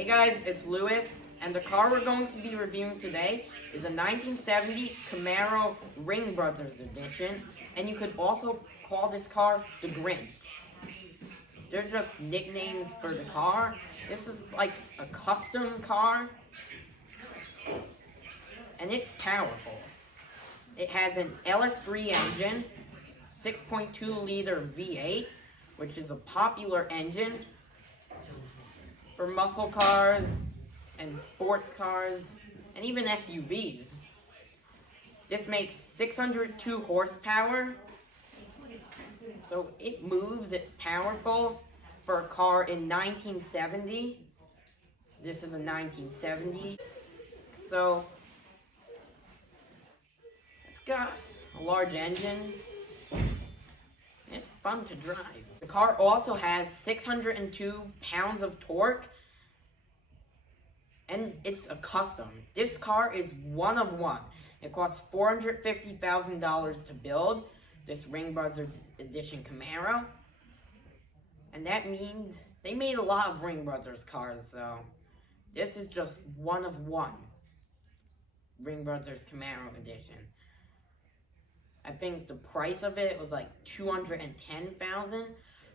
Hey guys, it's Lewis, and the car we're going to be reviewing today is a 1970 Camaro Ringbrothers edition, and you could also call this car the Grinch. They're just nicknames for the car. This is like a custom car, and it's powerful. It has an LS3 engine, 6.2 liter V8, which is a popular engine for muscle cars and sports cars and even SUVs. This makes 602 horsepower, so it moves, it's powerful for a car in 1970. This is a 1970, so it's got a large engine. It's fun to drive. The car also has 602 pounds of torque, and it's a custom. This car is one of one. It costs $450,000 to build, this Ringbrothers edition Camaro. And that means they made a lot of Ringbrothers cars, so this is just one of one. Ringbrothers Camaro edition. I think the price of it was like $210,000.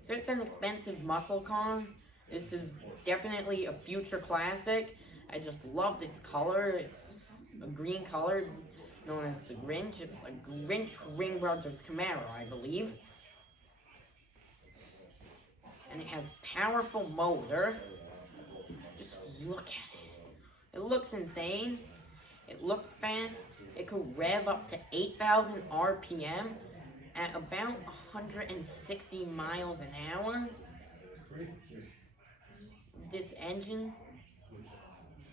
So it's an expensive muscle car. This is definitely a future classic. I just love this color. It's a green color known as the Grinch. It's a Grinch Ringbrothers Camaro, I believe. And it has powerful motor. Just look at it. It looks insane. It looks fast. It could rev up to 8,000 RPM at about 160 miles an hour. This engine,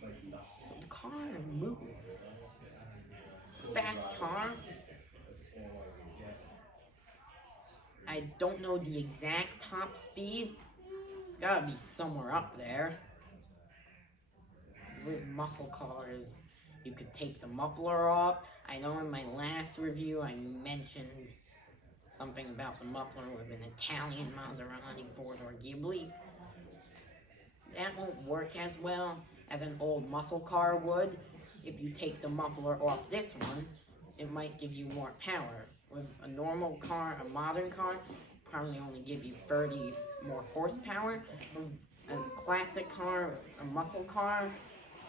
so the car moves. It's a fast car. I don't know the exact top speed. It's gotta be somewhere up there. With muscle cars, you could take the muffler off. I know in my last review I mentioned something about the muffler with an Italian Maserati four-door Ghibli. That won't work as well as an old muscle car would. If you take the muffler off this one, it might give you more power. With a normal car, a modern car, probably only give you 30 more horsepower. With a classic car, a muscle car,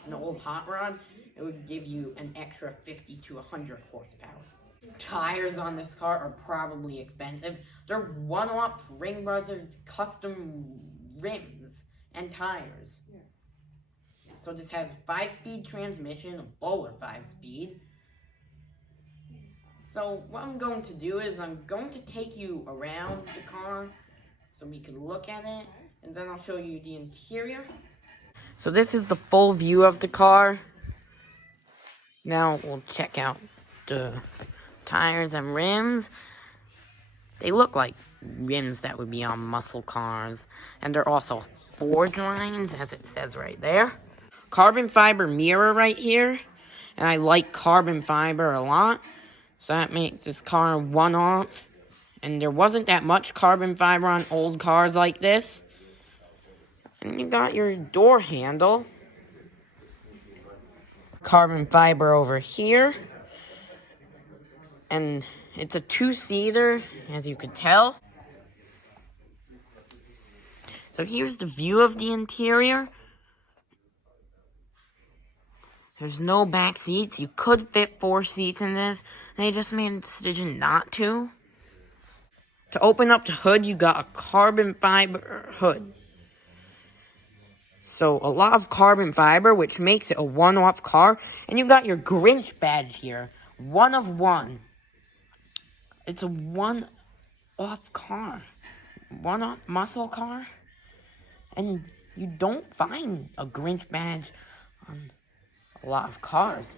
an old hot rod, it would give you an extra 50 to 100 horsepower. Tires on this car are probably expensive. They're one-off Ringbrothers custom rims and tires. So this has a 5-speed transmission, a Bowler 5-speed. So what I'm going to do is I'm going to take you around the car so we can look at it, and then I'll show you the interior. So this is the full view of the car. Now we'll check out the tires and rims. They look like rims that would be on muscle cars. And they're also forged lines, as it says right there. Carbon fiber mirror right here. And I like carbon fiber a lot. So that makes this car one-off. And there wasn't that much carbon fiber on old cars like this. And you got your door handle. Carbon fiber over here. And it's a 2-seater, as you could tell. So here's the view of the interior. There's no back seats. You could fit 4 seats in this. They just made a decision not to. To open up the hood, you got a carbon fiber hood. So a lot of carbon fiber, which makes it a one-off car. And you got your Grinch badge here. One of one. It's a one-off car. One-off muscle car. And you don't find a Grinch badge on a lot of cars.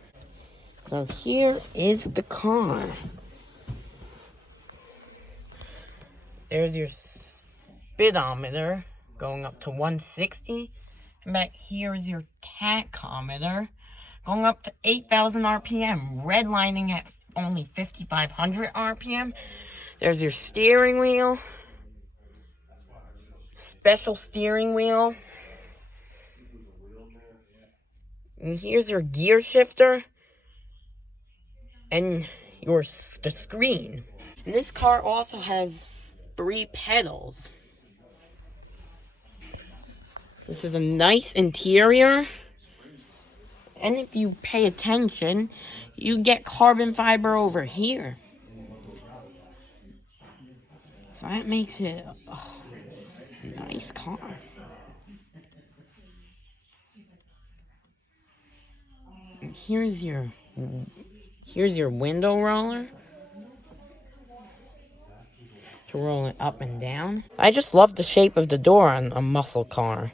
So here is the car. There's your speedometer going up to 160. And back here is your tachometer going up to 8,000 RPM, redlining at only 5,500 RPM. There's your steering wheel. Special steering wheel. And here's your gear shifter. And the screen. And this car also has 3 pedals. This is a nice interior. And if you pay attention, you get carbon fiber over here. So that makes it a nice car. And here's your window roller to roll it up and down. I just love the shape of the door on a muscle car.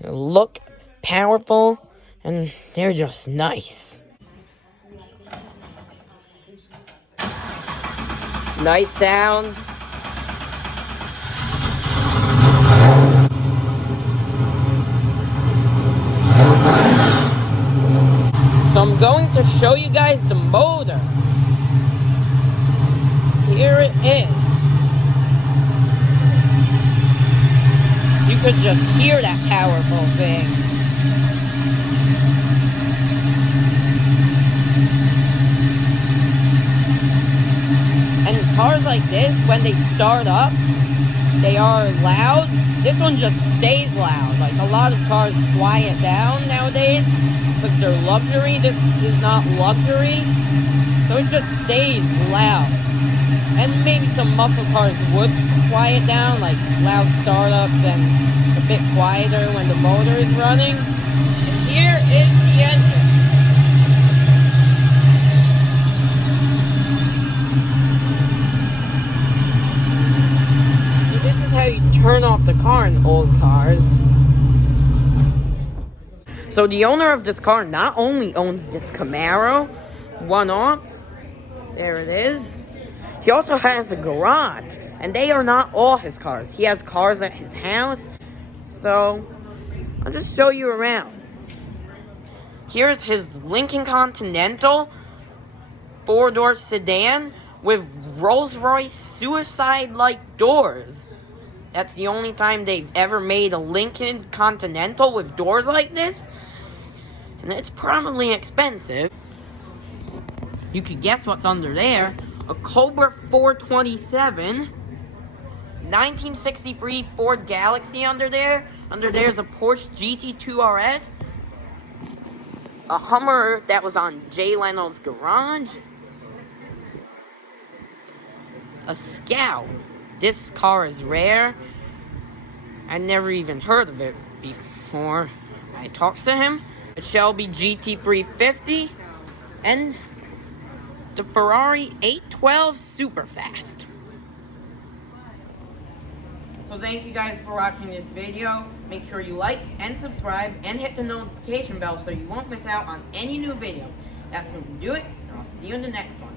They look powerful and they're just nice. Nice sound. So I'm going to show you guys the motor. Here it is. You could just hear that powerful thing. And cars like this, when they start up, they are loud. This one just stays loud. Like, a lot of cars quiet down nowadays because they're luxury. This is not luxury, so it just stays loud. And maybe some muscle cars would quiet down, like loud startups and a bit quieter when the motor is running. And here is the engine. This is how you turn off the car in old cars. So the owner of this car not only owns this Camaro, one off, there it is. He also has a garage, and they are not all his cars. He has cars at his house, so I'll just show you around. Here's his Lincoln Continental 4-door sedan with Rolls-Royce suicide-like doors. That's the only time they've ever made a Lincoln Continental with doors like this. And it's probably expensive. You could guess what's under there. A Cobra 427. 1963 Ford Galaxy under there. Under there's a Porsche GT2 RS. A Hummer that was on Jay Leno's garage. A Scout. This car is rare. I never even heard of it before I talked to him. A Shelby GT350 and the Ferrari 812 Superfast. So thank you guys for watching this video. Make sure you like and subscribe and hit the notification bell so you won't miss out on any new videos. That's when we do it, and I'll see you in the next one.